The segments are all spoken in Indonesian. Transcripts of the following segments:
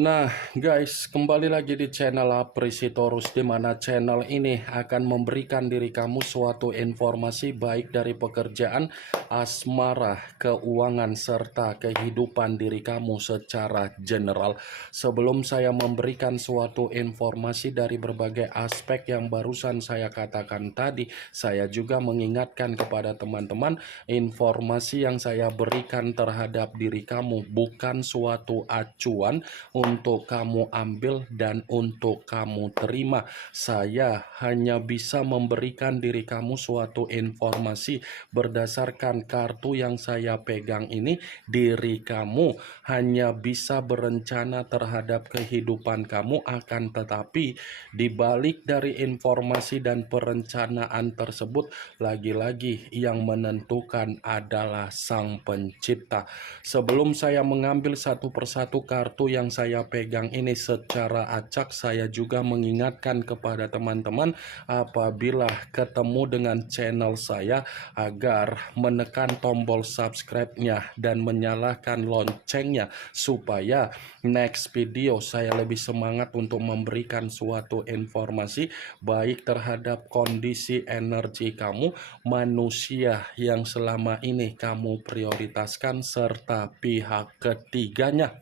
Nah, guys, kembali lagi di channel Apresitorus, di mana channel ini akan memberikan diri kamu suatu informasi baik dari pekerjaan, asmara, keuangan, serta kehidupan diri kamu secara general. Sebelum saya memberikan suatu informasi dari berbagai aspek yang barusan saya katakan tadi, saya juga mengingatkan kepada teman-teman, informasi yang saya berikan terhadap diri kamu bukan suatu acuan untuk kamu ambil dan untuk kamu terima. Saya hanya bisa memberikan diri kamu suatu informasi berdasarkan kartu yang saya pegang ini. Diri kamu hanya bisa berencana terhadap kehidupan kamu, akan tetapi dibalik dari informasi dan perencanaan tersebut, lagi-lagi yang menentukan adalah Sang Pencipta. Sebelum saya mengambil satu persatu kartu yang saya pegang ini secara acak, saya juga mengingatkan kepada teman-teman apabila ketemu dengan channel saya agar menekan tombol subscribe-nya dan menyalakan loncengnya supaya next video saya lebih semangat untuk memberikan suatu informasi baik terhadap kondisi energi kamu, manusia yang selama ini kamu prioritaskan, serta pihak ketiganya.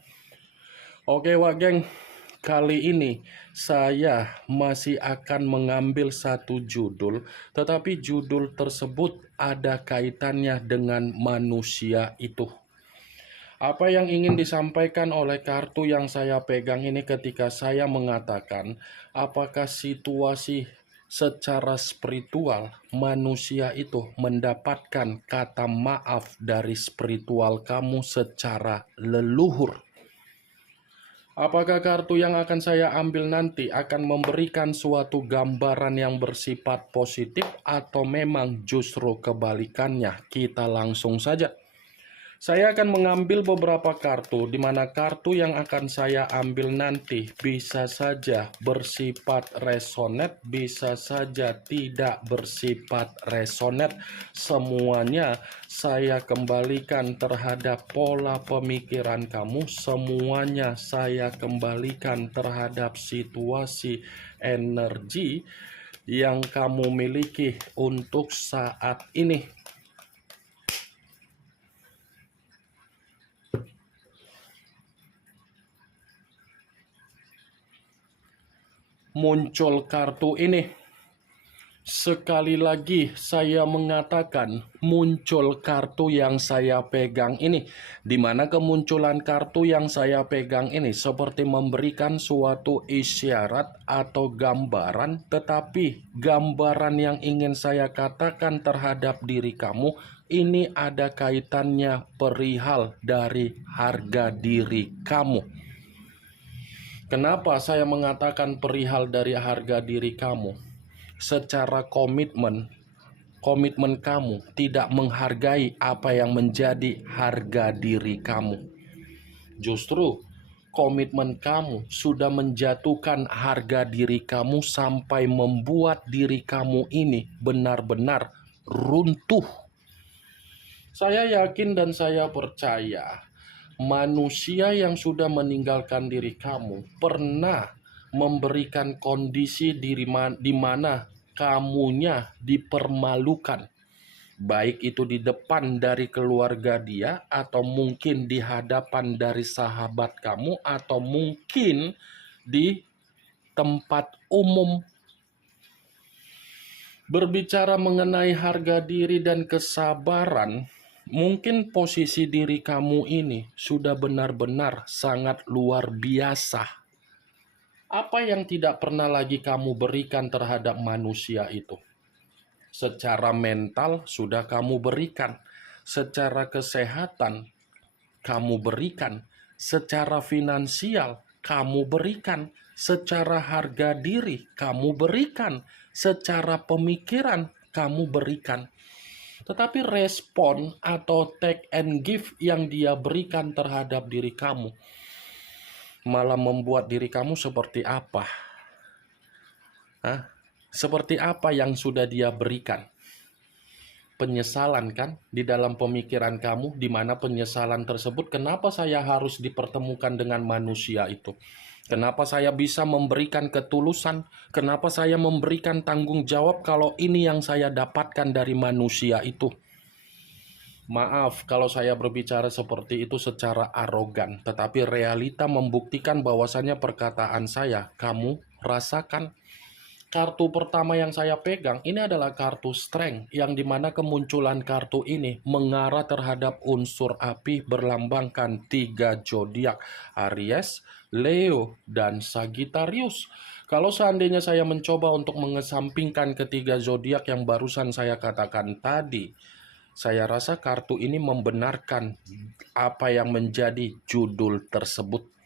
Oke wak geng, kali ini saya masih akan mengambil satu judul, tetapi judul tersebut ada kaitannya dengan manusia itu. Apa yang ingin disampaikan oleh kartu yang saya pegang ini ketika saya mengatakan apakah situasi secara spiritual manusia itu mendapatkan kata maaf dari spiritual kamu secara leluhur? Apakah kartu yang akan saya ambil nanti akan memberikan suatu gambaran yang bersifat positif atau memang justru kebalikannya? Kita langsung saja. Saya akan mengambil beberapa kartu, di mana kartu yang akan saya ambil nanti bisa saja bersifat resonate, bisa saja tidak bersifat resonate. Semuanya saya kembalikan terhadap pola pemikiran kamu, semuanya saya kembalikan terhadap situasi energi yang kamu miliki untuk saat ini. Muncul kartu ini. Sekali lagi saya mengatakan muncul kartu yang saya pegang ini, di mana kemunculan kartu yang saya pegang ini seperti memberikan suatu isyarat atau gambaran, tetapi gambaran yang ingin saya katakan terhadap diri kamu ini ada kaitannya perihal dari harga diri kamu. Kenapa saya mengatakan perihal dari harga diri kamu? Secara komitmen kamu tidak menghargai apa yang menjadi harga diri kamu. Justru komitmen kamu sudah menjatuhkan harga diri kamu sampai membuat diri kamu ini benar-benar runtuh. Saya yakin dan saya percaya manusia yang sudah meninggalkan diri kamu pernah memberikan kondisi di mana kamunya dipermalukan. Baik itu di depan dari keluarga dia, atau mungkin di hadapan dari sahabat kamu, atau mungkin di tempat umum. Berbicara mengenai harga diri dan kesabaran, mungkin posisi diri kamu ini sudah benar-benar sangat luar biasa. Apa yang tidak pernah lagi kamu berikan terhadap manusia itu? Secara mental sudah kamu berikan, secara kesehatan kamu berikan, secara finansial kamu berikan, secara harga diri kamu berikan, secara pemikiran kamu berikan. Tetapi respon atau take and give yang dia berikan terhadap diri kamu malah membuat diri kamu seperti apa? Seperti apa yang sudah dia berikan? penyesalan kan di dalam pemikiran kamu, di mana penyesalan tersebut kenapa saya harus dipertemukan dengan manusia itu? Kenapa saya bisa memberikan ketulusan? Kenapa saya memberikan tanggung jawab kalau ini yang saya dapatkan dari manusia itu? Maaf kalau saya berbicara seperti itu secara arogan, tetapi realita membuktikan bahwasannya perkataan saya, kamu rasakan. Kartu pertama yang saya pegang ini adalah kartu strength, yang dimana kemunculan kartu ini mengarah terhadap unsur api berlambangkan 3 zodiak, Aries, Leo, dan Sagittarius. Kalau seandainya saya mencoba untuk mengesampingkan ketiga zodiak yang barusan saya katakan tadi, saya rasa kartu ini membenarkan apa yang menjadi judul tersebut.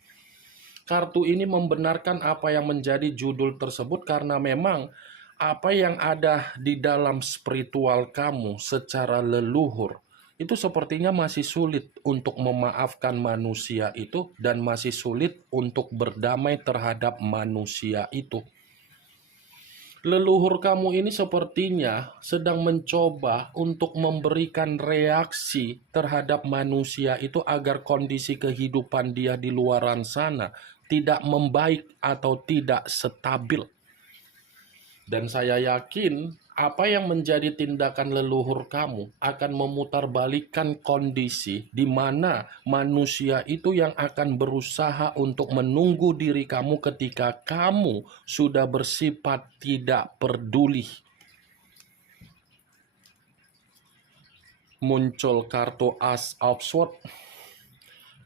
Kartu ini membenarkan apa yang menjadi judul tersebut karena memang apa yang ada di dalam spiritual kamu secara leluhur itu sepertinya masih sulit untuk memaafkan manusia itu dan masih sulit untuk berdamai terhadap manusia itu. Leluhur kamu ini sepertinya sedang mencoba untuk memberikan reaksi terhadap manusia itu agar kondisi kehidupan dia di luaran sana tidak membaik atau tidak stabil. Dan saya yakin apa yang menjadi tindakan leluhur kamu akan memutarbalikkan kondisi di mana manusia itu yang akan berusaha untuk menunggu diri kamu ketika kamu sudah bersifat tidak peduli. Muncul kartu Ace of Swords,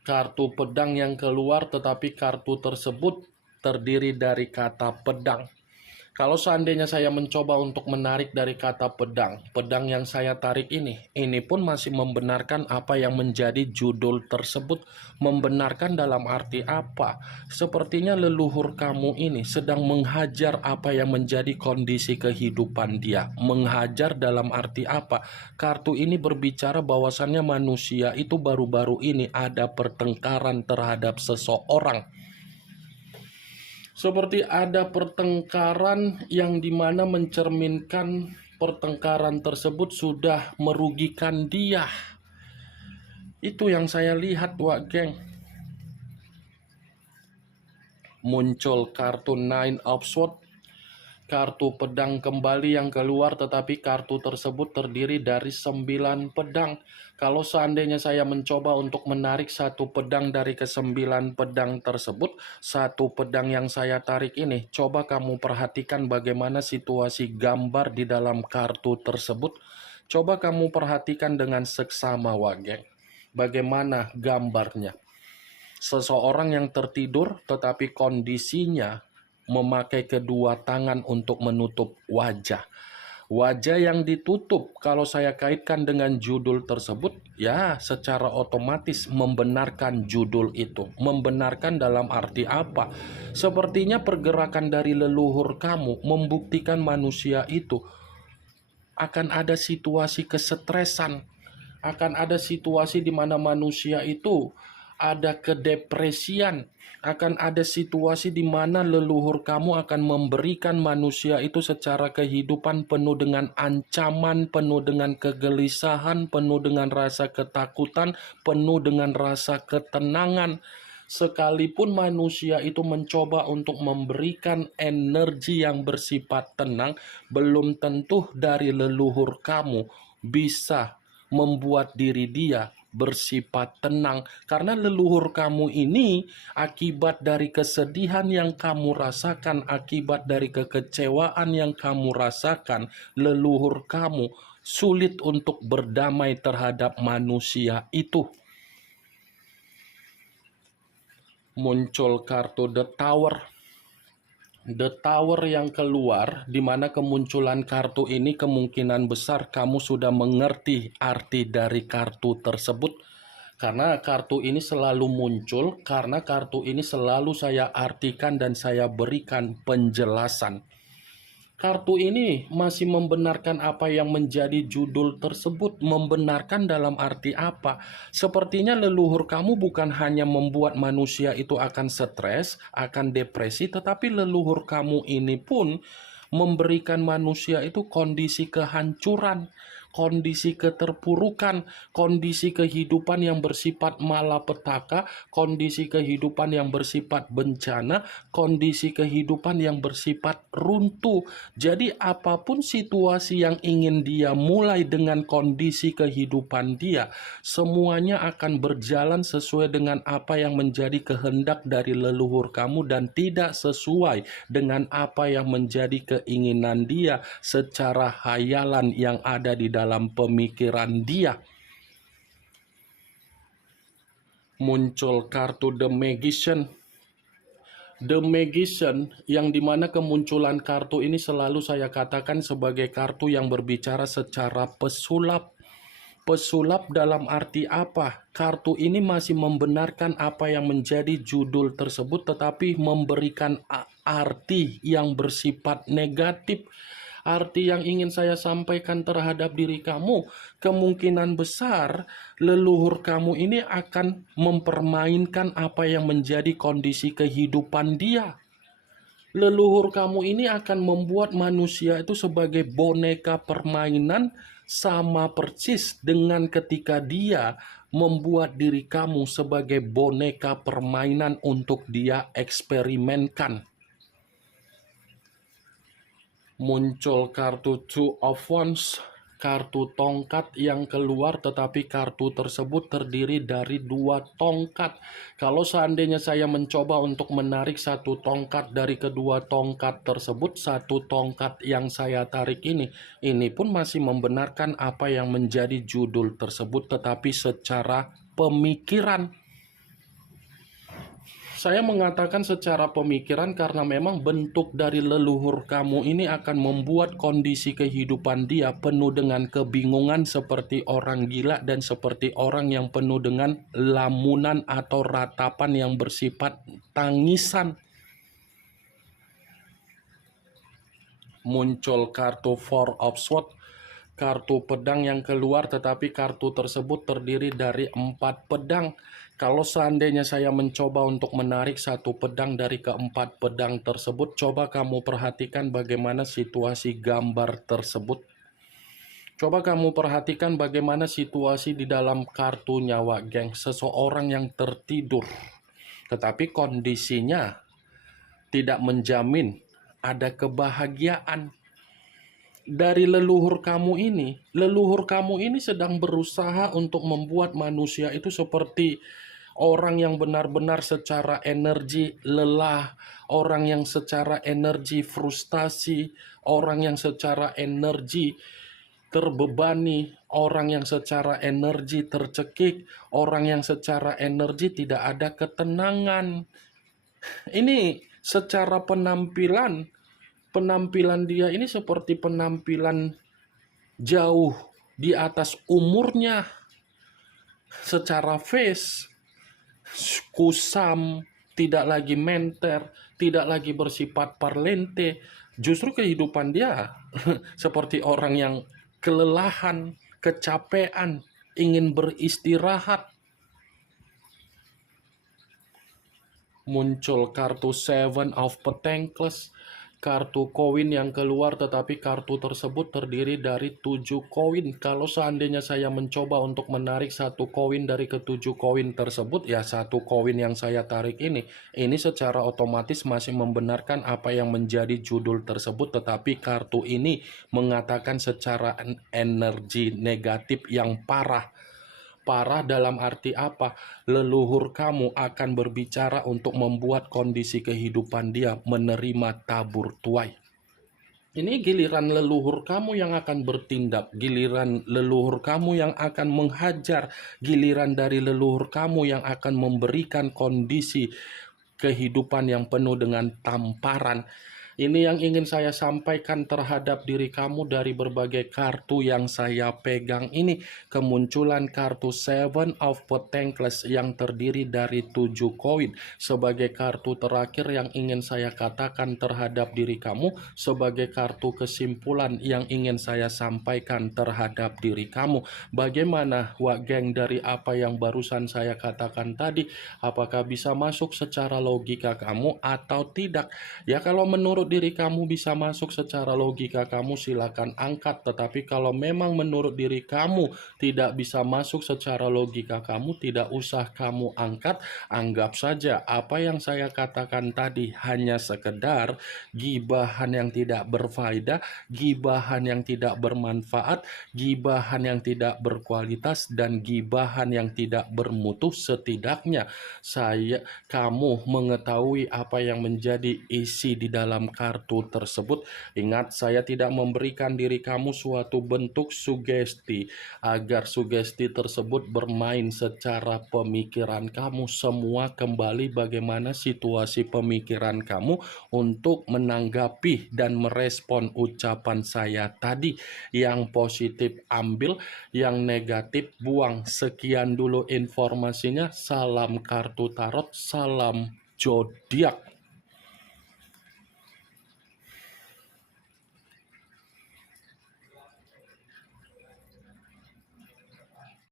kartu pedang yang keluar, tetapi kartu tersebut terdiri dari kata pedang. Kalau seandainya saya mencoba untuk menarik dari kata pedang, pedang yang saya tarik ini pun masih membenarkan apa yang menjadi judul tersebut. Membenarkan dalam arti apa? Sepertinya leluhur kamu ini sedang menghajar apa yang menjadi kondisi kehidupan dia. Menghajar dalam arti apa? Kartu ini berbicara bahwasannya manusia itu baru-baru ini ada pertengkaran terhadap seseorang. Seperti ada pertengkaran yang dimana mencerminkan pertengkaran tersebut sudah merugikan dia. Itu yang saya lihat, Wak Geng. Muncul kartu Nine of Swords, kartu pedang kembali yang keluar, tetapi kartu tersebut terdiri dari 9 pedang. Kalau seandainya saya mencoba untuk menarik satu pedang dari ke-9 pedang tersebut, satu pedang yang saya tarik ini, coba kamu perhatikan bagaimana situasi gambar di dalam kartu tersebut. Coba kamu perhatikan dengan seksama, Wageng. Bagaimana gambarnya? Seseorang yang tertidur tetapi kondisinya memakai kedua tangan untuk menutup wajah. Wajah yang ditutup, kalau saya kaitkan dengan judul tersebut, ya secara otomatis membenarkan judul itu. Membenarkan dalam arti apa? Sepertinya pergerakan dari leluhur kamu membuktikan manusia itu akan ada situasi kesetresan. Akan ada situasi di mana manusia itu ada kedepresian, akan ada situasi di mana leluhur kamu akan memberikan manusia itu secara kehidupan penuh dengan ancaman, penuh dengan kegelisahan, penuh dengan rasa ketakutan, penuh dengan rasa ketenangan. Sekalipun manusia itu mencoba untuk memberikan energi yang bersifat tenang, belum tentu dari leluhur kamu bisa membuat diri dia bersifat tenang, karena leluhur kamu ini akibat dari kesedihan yang kamu rasakan, akibat dari kekecewaan yang kamu rasakan, leluhur kamu sulit untuk berdamai terhadap manusia itu. Muncul kartu The Tower. The Tower yang keluar, di mana kemunculan kartu ini kemungkinan besar kamu sudah mengerti arti dari kartu tersebut. Karena kartu ini selalu muncul, karena kartu ini selalu saya artikan dan saya berikan penjelasan. Kartu ini masih membenarkan apa yang menjadi judul tersebut. Membenarkan dalam arti apa? Sepertinya leluhur kamu bukan hanya membuat manusia itu akan stres, akan depresi, tetapi leluhur kamu ini pun memberikan manusia itu kondisi kehancuran, kondisi keterpurukan, kondisi kehidupan yang bersifat malapetaka, kondisi kehidupan yang bersifat bencana, kondisi kehidupan yang bersifat runtuh. Jadi apapun situasi yang ingin dia mulai dengan kondisi kehidupan dia, semuanya akan berjalan sesuai dengan apa yang menjadi kehendak dari leluhur kamu dan tidak sesuai dengan apa yang menjadi keinginan dia secara hayalan yang ada di dalam pemikiran dia. Muncul kartu The Magician. The Magician, yang dimana kemunculan kartu ini selalu saya katakan sebagai kartu yang berbicara secara pesulap. Pesulap dalam arti apa? Kartu ini masih membenarkan apa yang menjadi judul tersebut, tetapi memberikan arti yang bersifat negatif. Arti yang ingin saya sampaikan terhadap diri kamu, kemungkinan besar leluhur kamu ini akan mempermainkan apa yang menjadi kondisi kehidupan dia. Leluhur kamu ini akan membuat manusia itu sebagai boneka permainan, sama persis dengan ketika dia membuat diri kamu sebagai boneka permainan untuk dia eksperimenkan. Muncul kartu Two of Wands, kartu tongkat yang keluar, tetapi kartu tersebut terdiri dari 2 tongkat. Kalau seandainya saya mencoba untuk menarik satu tongkat dari kedua tongkat tersebut, satu tongkat yang saya tarik ini pun masih membenarkan apa yang menjadi judul tersebut, tetapi secara pemikiran. Saya mengatakan secara pemikiran karena memang bentuk dari leluhur kamu ini akan membuat kondisi kehidupan dia penuh dengan kebingungan, seperti orang gila dan seperti orang yang penuh dengan lamunan atau ratapan yang bersifat tangisan. Muncul kartu Four of Swords, kartu pedang yang keluar, tetapi kartu tersebut terdiri dari 4 pedang. Kalau seandainya saya mencoba untuk menarik satu pedang dari keempat pedang tersebut, coba kamu perhatikan bagaimana situasi gambar tersebut. Coba kamu perhatikan bagaimana situasi di dalam kartu nyawa geng. Seseorang yang tertidur, tetapi kondisinya tidak menjamin ada kebahagiaan. Dari leluhur kamu ini sedang berusaha untuk membuat manusia itu seperti orang yang benar-benar secara energi lelah, orang yang secara energi frustasi, orang yang secara energi terbebani, orang yang secara energi tercekik, orang yang secara energi tidak ada ketenangan. Ini secara penampilan dia ini seperti penampilan jauh di atas umurnya. Secara face, kusam, tidak lagi menter, tidak lagi bersifat parlente. Justru kehidupan dia seperti orang yang kelelahan, kecapean, ingin beristirahat. Muncul kartu Seven of Pentacles, kartu koin yang keluar, tetapi kartu tersebut terdiri dari 7 koin. Kalau seandainya saya mencoba untuk menarik satu koin dari ke-7 koin tersebut, ya satu koin yang saya tarik ini secara otomatis masih membenarkan apa yang menjadi judul tersebut, tetapi kartu ini mengatakan secara energi negatif yang parah. Parah dalam arti apa? Leluhur kamu akan berbicara untuk membuat kondisi kehidupan dia menerima tabur tuai. Ini giliran leluhur kamu yang akan bertindak, giliran leluhur kamu yang akan menghajar, giliran dari leluhur kamu yang akan memberikan kondisi kehidupan yang penuh dengan tamparan. Ini yang ingin saya sampaikan terhadap diri kamu dari berbagai kartu yang saya pegang ini. Kemunculan kartu Seven of Pentacles yang terdiri dari 7 koin sebagai kartu terakhir yang ingin saya katakan terhadap diri kamu, sebagai kartu kesimpulan yang ingin saya sampaikan terhadap diri kamu. Bagaimana Wak Geng dari apa yang barusan saya katakan tadi? Apakah bisa masuk secara logika kamu atau tidak? Ya, kalau menurut menurut diri kamu bisa masuk secara logika kamu, silakan angkat. Tetapi kalau memang menurut diri kamu tidak bisa masuk secara logika kamu, tidak usah kamu angkat. Anggap saja apa yang saya katakan tadi hanya sekedar gibahan yang tidak berfaedah, gibahan yang tidak bermanfaat, gibahan yang tidak berkualitas, dan gibahan yang tidak bermutu. Setidaknya kamu mengetahui apa yang menjadi isi di dalam kartu tersebut. Ingat, saya tidak memberikan diri kamu suatu bentuk sugesti agar sugesti tersebut bermain secara pemikiran kamu. Semua kembali bagaimana situasi pemikiran kamu untuk menanggapi dan merespon ucapan saya tadi. Yang positif ambil, yang negatif buang. Sekian dulu informasinya. Salam kartu tarot, salam zodiak.